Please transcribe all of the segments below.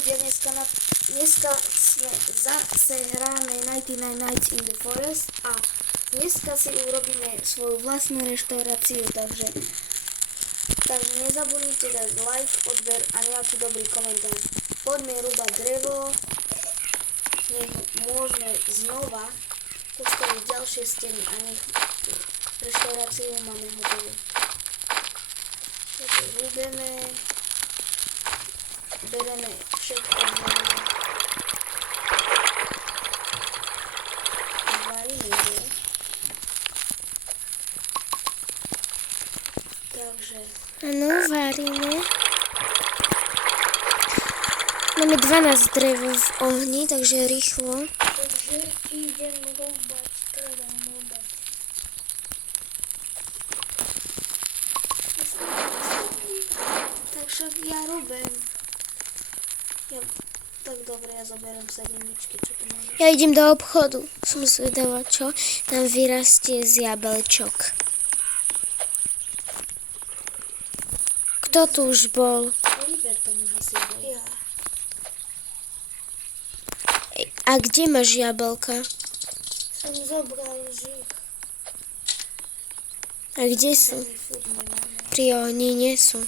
ľudia, dneska zase hráme 99 Nights in the Forest a dneska si urobíme svoju vlastnú reštauráciu, takže nezabudnite dať like, odber a nejaký dobrý komentár. Poďme rúbať drevo, nech môžeme znova postaviť ďalšie steny a nech reštauráciu máme hotovú. Takže rúbeme, bereme všetko varíme, že? Takže... Áno, varíme. Máme 12 drevo v ohni, takže rýchlo. Takže idem rúbať, Tak však ja rúbem. Tak dobre, ja zoberiem sedeničky, čo tu máme. Ja idem do obchodu. Som zvedavá, čo nám vyrastie z jablčok. Kto tu už bol? Oliver tam už asi bol. Ja. A kde máš jablka? Som zobral už ich. A kde sú? Benefit nemáme. Pri ohni nie sú.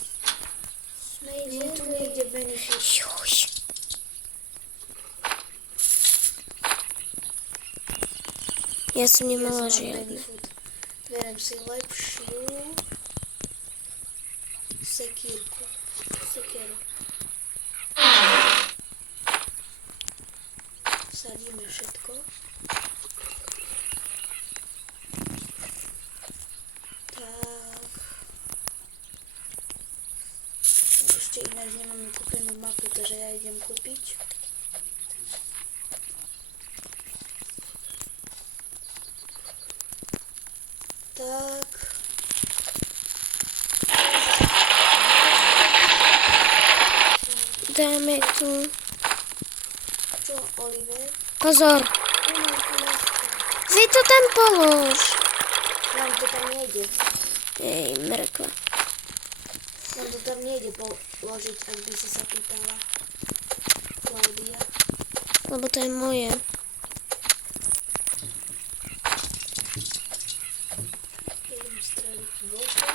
Je tu niekde benefit. Juj. Ja som nemala žiadne. Berem si lepšiu sekeru. Sadíme všetko. Tak. Ešte ináč nemáme kúpenú mapu, takže ja idem kúpiť. Tak. Dáme tu. Čo, Oliver? Pozor. Vy to tam polož. Nám to tam nejde. Ej, mrkva. Nám to tam nejde položiť, ak by si sa pýtala. Klaudia. Lebo to je moje. Idem streliť vlka.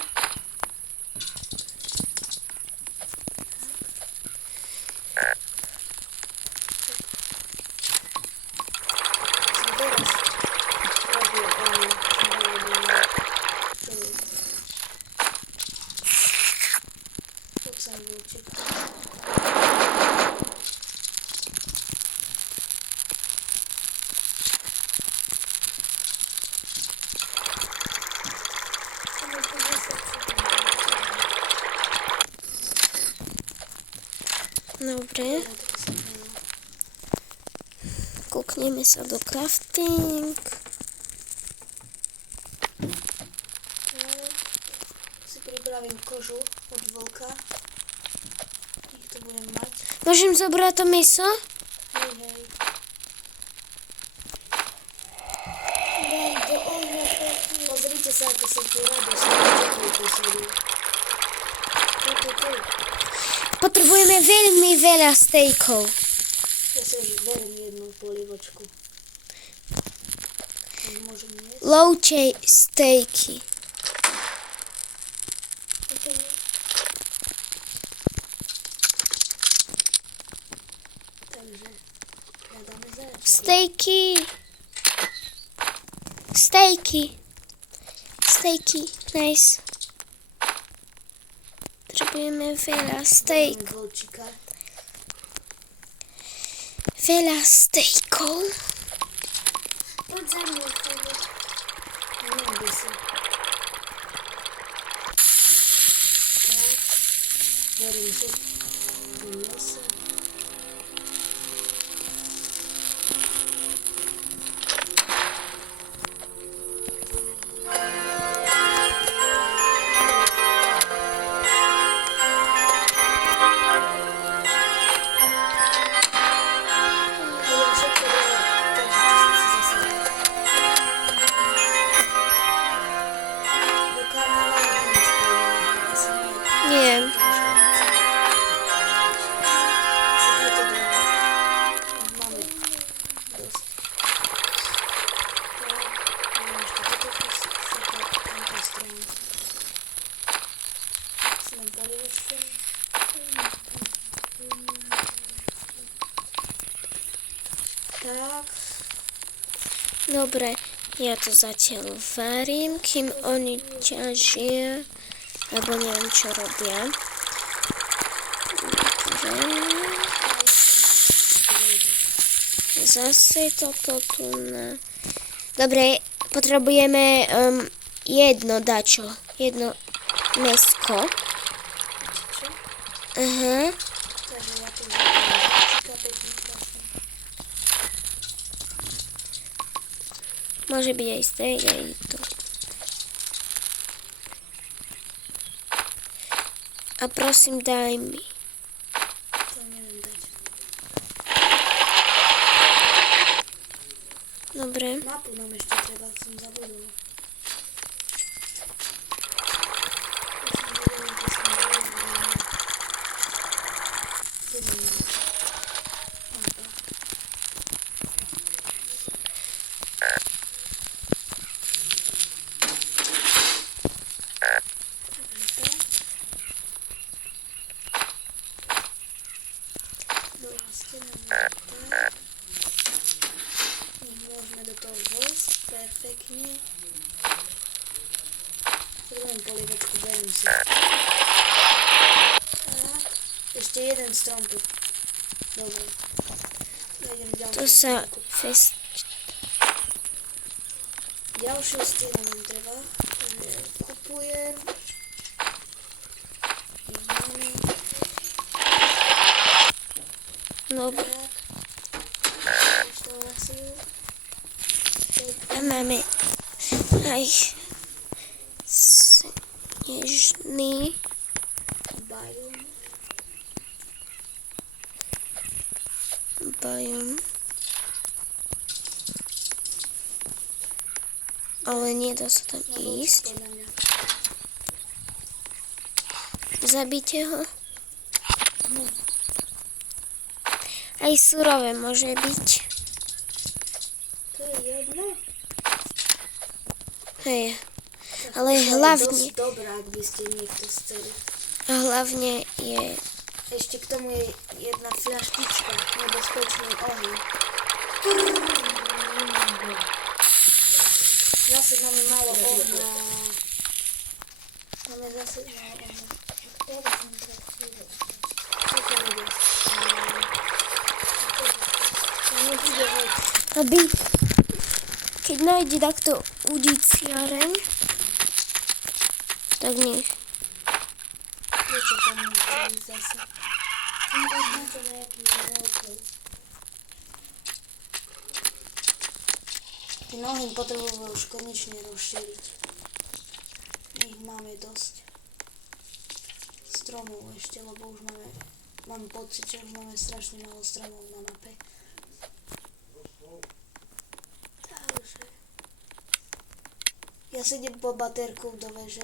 Dobre. Kúkneme sa do crafting. Si pripravím kožu od vlka. Nech to budem mať. Môžem zobrať to mäso? Hej. Daj do ohňa. Pozrite sa, ako som tu radosť. Tu. Potrebujeme veľmi veľa stejkov. Ja si už beriem jednu polivočku. Môžem jesť? Lovčej stejky. Takže hľadáme zajačky. Stejky. Nice. Potrebujeme veľa stejk. Vlčika. Veľa stejkov. Poď za mnou, Filip. Neviem, si. Tak. Verím, že meso. Tak. Dobre, ja to zatiaľ varím, kým oni ťažia, alebo neviem, čo robia. Dobre. Zase toto tu na... Dobre, potrebujeme jedno dačo, jedno mesko. Čo? Aha, Takže ja tu začiká pekne krásne. môže byť aj steak, aj to. A prosím, daj mi. To neviem dať. Dobre, Mapu nám ešte treba, som zabudol. Môžeme do toho vojsť perfektne. Potrebujem polievečku, beriem si. Tak, ešte jeden strom tu. Dobre. Ja idem ďalej. to sa fest... Ďalšie steny nám treba. Takže kupujem. Dobre, Tak. Reštauráciu. a máme aj snežný Bajom. bajom. Ale nedá sa tam ísť. Podľa mňa. Zabite ho. Aj surové môže byť. To je jedno. Hej. Ale To je hlavne, dosť dobré, ak by ste niekto chceli. hlavne je... Ešte k tomu je jedna fľaštička, nebezpečný oheň. Zase máme málo ohňa. Máme zase málo ohňa. Čo to ide? Nebude hoď. Aby, keď nájde takto udiciareň, tak nech. Prečo to musí zase? Ten oheň potrebujú už konečne rozšíriť. Ich máme dosť. Stromov ešte, lebo už mám pocit, že už máme strašne málo stromov na mape. Takže... Ja si idem po baterku do veže.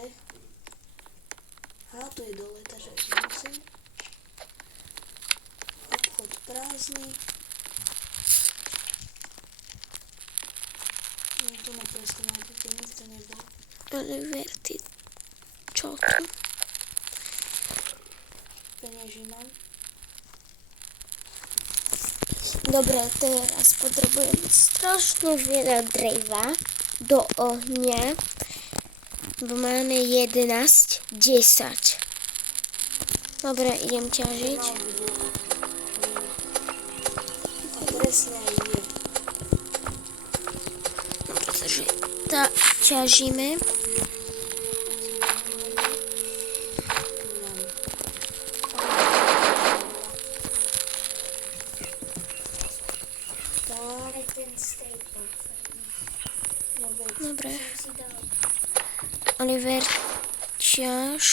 Aha, tu je dole, takže nemusím. Obchod prázdny. No tu na preskúmať, kde nikto nebol. Oliver, ty čo tu? Penieží mám. Dobre, teraz potrebujem strašne veľa dreva do ohňa. Bo máme 11, 10. Dobre, idem ťažiť. A presne aj je. Pretože ťažíme. Dobre. Oliver, ťaž.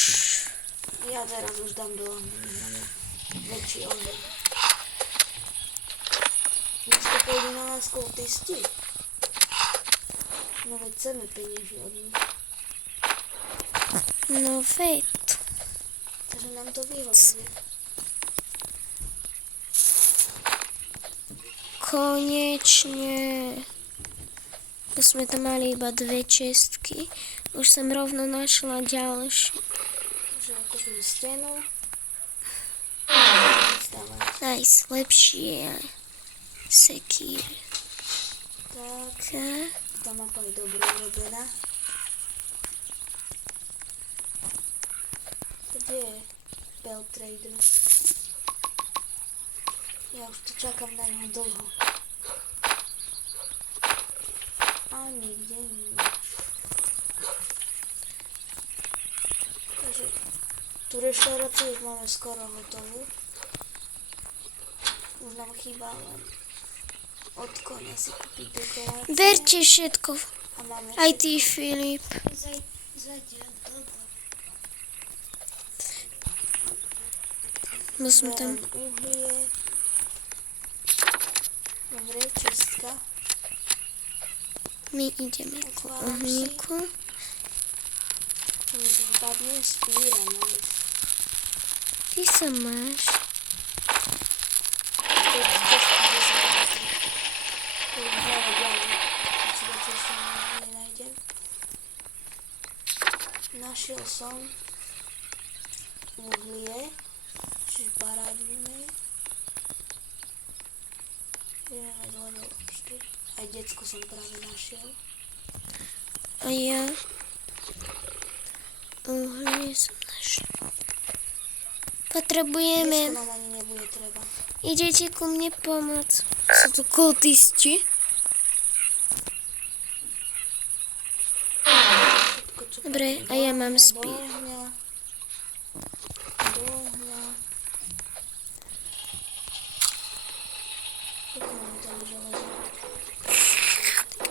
Ja teraz už dám do ohňa, máme väčší oheň. Dneska pôjde na nás kultisti. No veď chceme penieži od nich. No veď. Takže nám to vyhodí. Konečne. Bo sme tam mali iba 2 čestky. Už som rovno našla ďalšiu. Že kúpim stenu. Vstávať. Nice, lepšie. sekír. Tak, Tak. tá mapa je dobre urobená. Kde je Bell Trader? Ja už tu čakám na ňo dlho. A nikde nič. Takže tú reštauráciu už máme skoro hotovú. Už nám chýba len od konia si kúpiť dekorácie. Berte všetko. A máme Aj ty, Filip. Musím tam... uhlie. Dobre, čistka. My ideme ku ohníku. Tu mi padne spíra, no. Ty sa máš. Našiel som uhlie, čiže parádne. Ideme mať level 4. Aj decko som práve našiel. A ja... Uhlie som našla. Potrebujeme... Decko nám ani nebude treba. Idete ku mne pomôcť. Sú tu kultisti. Dobre, a ja mám spír. Dohňa. Koľko máme tam železa?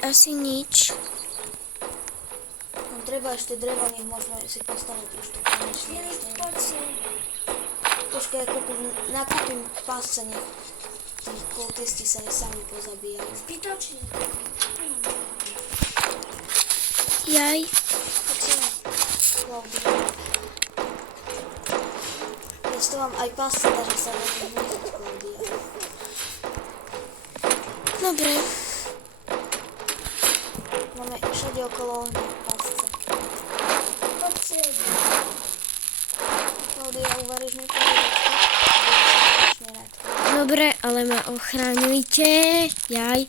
Asi nič. Nám treba ešte drevo, nech môžeme si postaviť už tu konečne. Počkaj, nakúpim pásce, nech tí kultisti sa aj sami pozabíjajú. Zbytočne. Jaj. Ja to mám aj pásce, takže sa neviem nechať Klaudia. Dobre. Máme všade okolo ohňa pásce. Klaudia, uvaríš mi polievečku? Strašne rád. Dobre, ale ma ochraňujte. Jaj.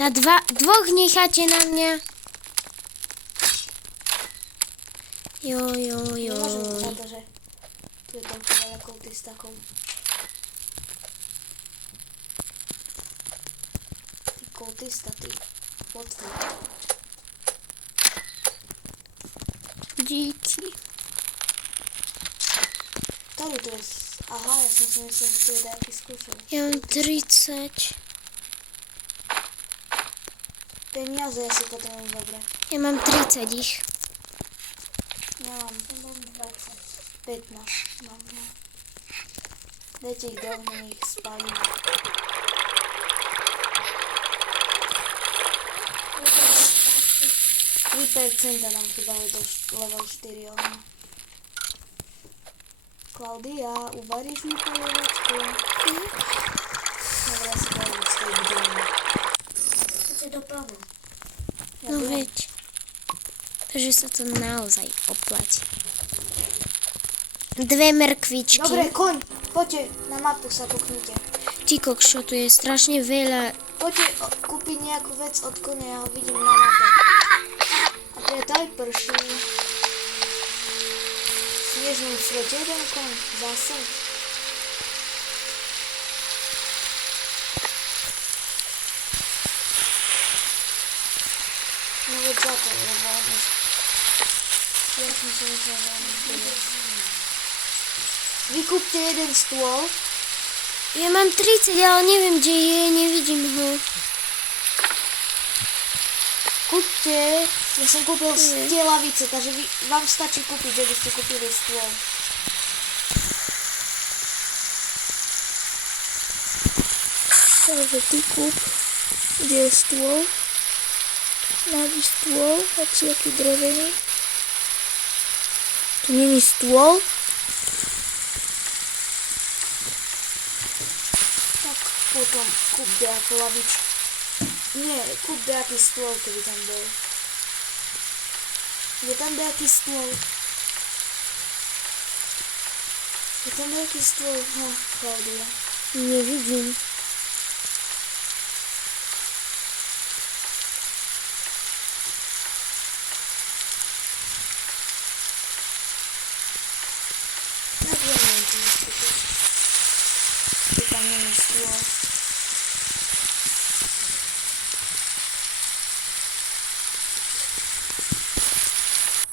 Tá dvoch necháte na mňa. Nemôžem to Joj. za to, že tu je toľko veľa kultistakov. Ty kultista, ty. Poďme. Díky. Ktorý tu je? Aha, ja som si myslel, že tu je nejaký skúšel. Ja mám 30. Peniaze ja si potrebujem dobre. Ja mám 30 ich. Ja mám 15. Mám, no. Dajte ich do ohňa, nech ich spálim. % nám chýbajú do level 4 ohňa. Klaudia, uvaríš mi polievočku? Dobre, ja si poviem, stojí k domu. Chcete do plánu. Ja No viem. veď. Takže sa to naozaj oplatí. 2 mrkvičky. Dobre, koň, poďte na mapu sa kúknite. Ty kokšo, tu je strašne veľa. Poďte kúpiť nejakú vec od konia, ja ho vidím na mape. A to je taj prší. V snežnom svete jeden koň, zase. No veď za to, lebo on už... Ja som si myslel, že on už bude. Vykúpte jeden stôl. Ja mám 30, ale neviem, kde je, nevidím ho. Kúpte, ja som kúpil tie lavice, takže vám stačí kúpiť, že by ste kúpili stôl. Takže ty kúp, kde je stôl, nájdi stôl, aký drevený. Tu není stôl. Tak potom kúp nejakú lavičku. Nie, kúp nejaký stôl, keby tam bol. Je tam nejaký stôl. Je tam nejaký stôl, no, Klaudia. Nevidím. stôl.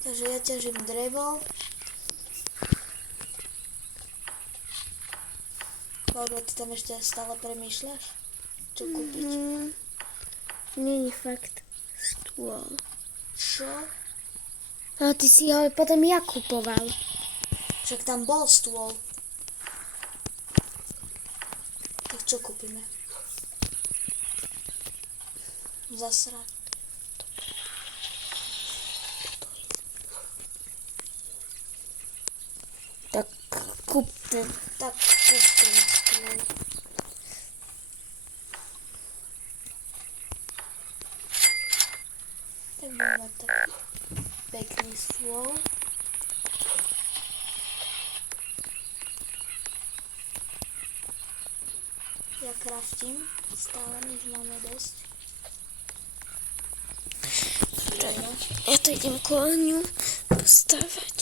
Takže ja ťažím drevo. Laura, ty tam ešte stále premýšľaš? Čo kúpiť? Není fakt stôl. Čo? No ty si ho potom ja kupoval. Však tam bol stôl. Tak čo kúpime? Zasrať. Tak kúp ten. Tak kúp ten stôl. Tak budeme mať taký pekný stôl. Ja kraftím stále, než máme dosť. Ja to idem k ohňu postavať.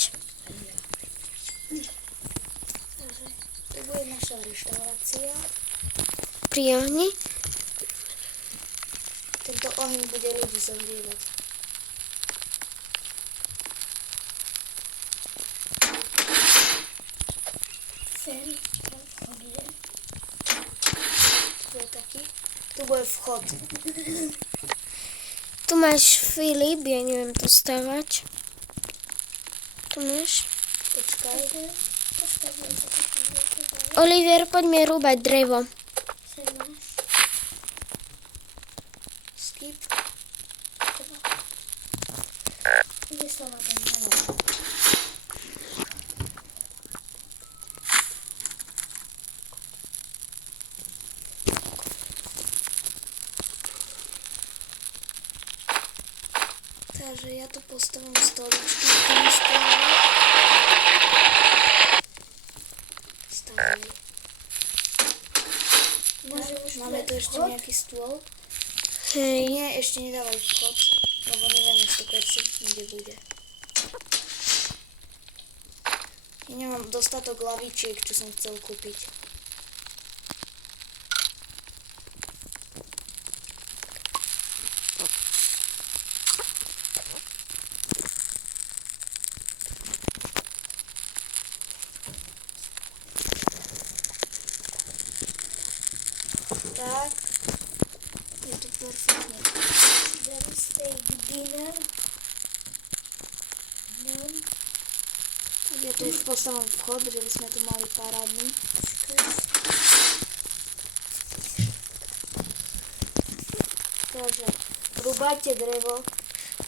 Takže to bude naša reštaurácia. Pri ohni? Tento oheň bude ľudí zohrievať. Sem, tam vchoduje. Tu je taký. Tu bude vchod. Tu máš Filip, ja neviem to stavať. Tu máš. Počkaj. Oliver, poďme rúbať drevo. Sem máš. Skip. Ide slova tam ďalej. Takže ja tu postavím stoličky k tomu stolu. Stavím. Máme tu ešte nejaký stôl. Hej. Nie, ešte nedávaj vchod, lebo nevieme 100% kde bude. Ja nemám dostatok lavičiek, čo som chcel kúpiť. Tak. Je to perfektné. There is a dinner. No, Tak ja tu už postavím vchod, že by sme tu mali parádny. Takže rúbajte drevo.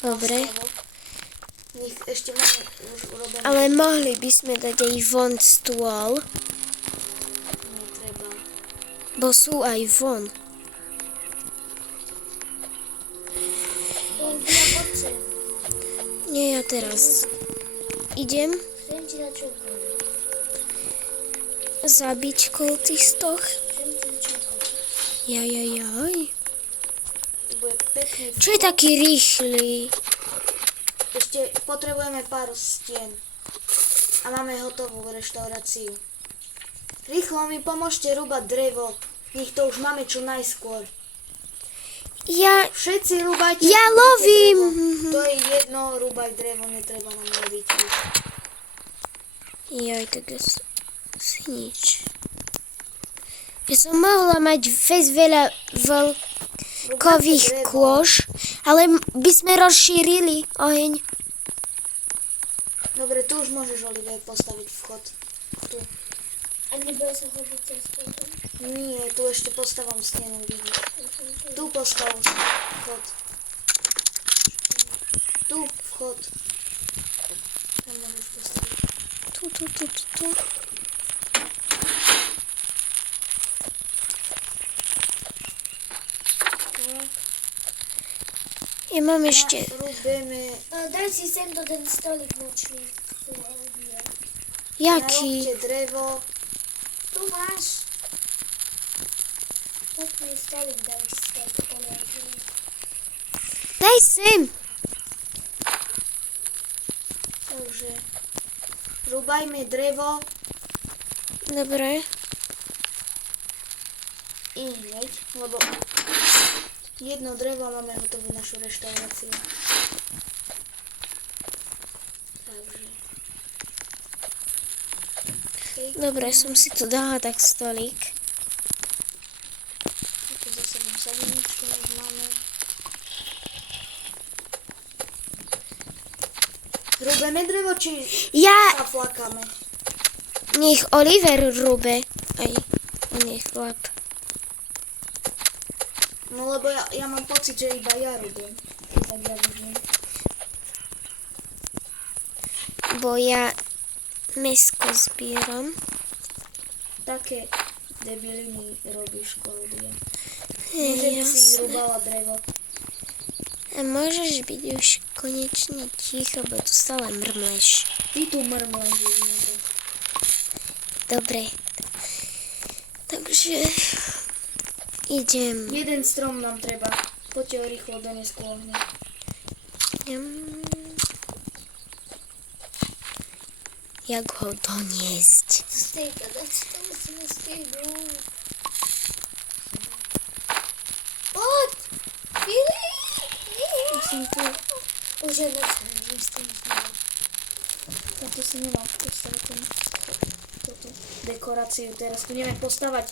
Dobre. Nech ešte máme už urobené. Ale mohli by sme dať aj von stôl, Netreba. bo sú aj von. ja poď. Nie, ja teraz idem Chcem ti dať čokoládku. zabiť kultistoch. Chcem ti dať čokoládku. Jajajaj. Tu bude pekný vchod. Čo je taký rýchly? Ešte potrebujeme pár stien. A máme hotovú reštauráciu. Rýchlo mi pomôžte rúbať drevo. Nech to už máme čo najskôr. Ja Všetci rúbajte. Ja rúbajte lovím. drevo. To je jedno, rúbaj drevo, netreba nám loviť. Jaj, tak si nič. Ja som mohla mať veľa veľkových kôž, ale by sme rozšírili oheň. Dobre, tu už môžeš, Oliver, postaviť vchod. Tu. A nebude sa chodiť cez toto? Nie, tu ešte postavám stenu, vidíš. Tu postav vchod. Tu vchod. Tam môžeš postaviť. Tu. Tak. Ja mám ešte... Rúbeme. Daj si sem do ten stolik nočný. Tu je. Jaký? Narobte drevo. Tu máš. Nočný stolik daj si sem do polievky. Daj sem. Takže rúbajme drevo. Dobre. i hneď, lebo jedno drevo a máme hotovú našu reštauráciu. Takže. Dobre, som si tu dala tak stolík. Tu zase sadeničku máme. Rúbeme drevo, či Ja, sa flakáme? nech Oliver rúbe. Aj, on je chlap. No lebo ja mám pocit, že iba ja rúbem. Tak ja vidím. Bo ja mesko zbieram. Také debiliny robíš, Klaudia. Nie, že by si Jasné. rúbala drevo. A môžeš byť už konečne ticho, bo tu stále mrmleš. Ty tu mrmleš, vidíte. Dobre. Takže idem. Jeden strom nám treba. Poďte ho rýchlo doniesť ku ohňu. Jak ho doniesť? Stejka, dať si to musíme stejnúť. Poď! Filip! Musím tu. Už je noc, neviem s tým znovu. Táto si nemám postavať toto dekoráciu. Teraz tu neviem postavať.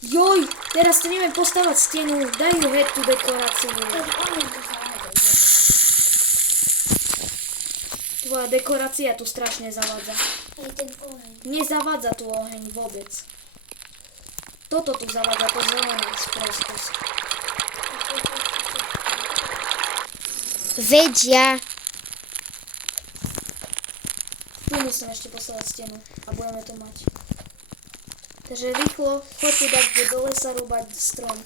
Joj! Teraz tu neviem postavať stenu. Daj ju heď tú dekoráciu. Ten oheň to zájde. Tvoja dekorácia tu strašne zavádza. Aj ten oheň. Nezavádza tu oheň vôbec. Toto tu zavádza, to zelená sprostosť. Vedia. Tu musím ešte postavať stenu a budeme to mať. Takže rýchlo, choďte dať do lesa rúbať strom.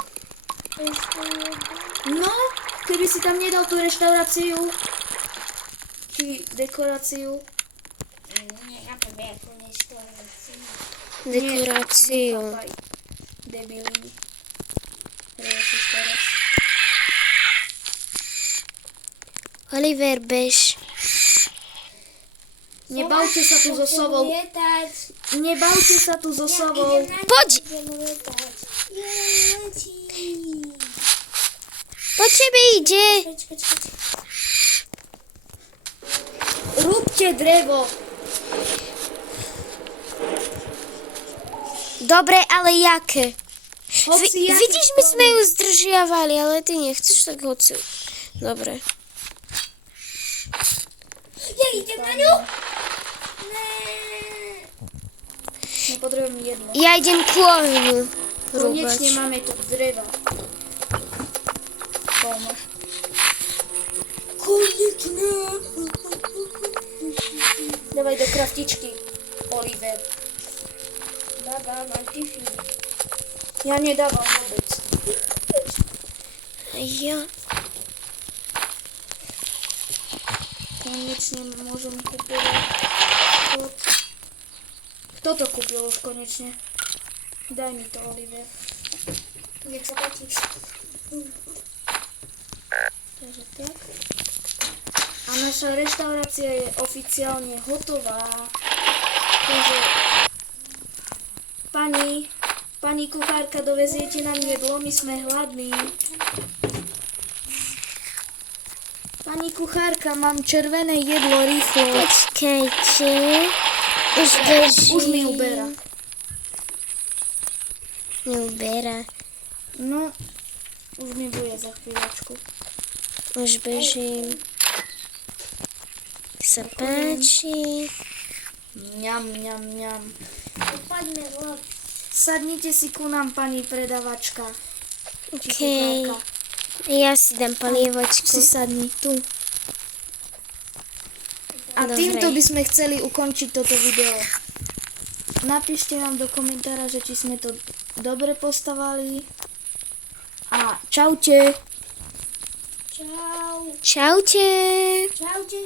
No, keby si tam nedal tú reštauráciu, či dekoráciu, Nechápem, ako reštauráciu. Dekoráciu. nechápaj, debiliny. Riešiš teraz. Oliver, bež. Nebavte sa tu so sovou. Lietať. Nebavte sa tu so sovou. Poď. Idem lietať. Letí. Po tebe ide. Počkaj. Rúbte drevo. Dobre, ale jaké? Hoci Vidíš, my sme ju zdržiavali, ale ty nechceš, tak hoci. Dobre. Ja idem na ňu. Nepotrebujem jedno. Ja idem ku ohňu Konečne rúbať. máme tu dreva. Polno. Konečne. Dávaj do kraftičky, Oliver. Dávam aj ty, Filip. Ja nedávam vôbec. Ja. Konečne môžem kúpovať. Kto to kúpil už konečne? Daj mi to, Oliver. Nech sa páči. Takže tak. A naša reštaurácia je oficiálne hotová. Takže pani kuchárka, doveziete nám jedlo, my sme hladní. Pani kuchárka, mám červené jedlo, rýchlo. Počkajte. Už bežím. Už mi uberá. Neuberá. No, už mi bude za chvíľočku. Už bežím. Sa páči. Mňam, mňam, mňam. Poďme von. Sadnite si ku nám, pani predavačka. Či Okej. kuchárka. Ja si dám palievočku. Si sadni tu. A Dobre. týmto by sme chceli ukončiť toto video. Napíšte nám do komentára, že či sme to dobre postavali. A čaute. Čau. Čaute. Čaute.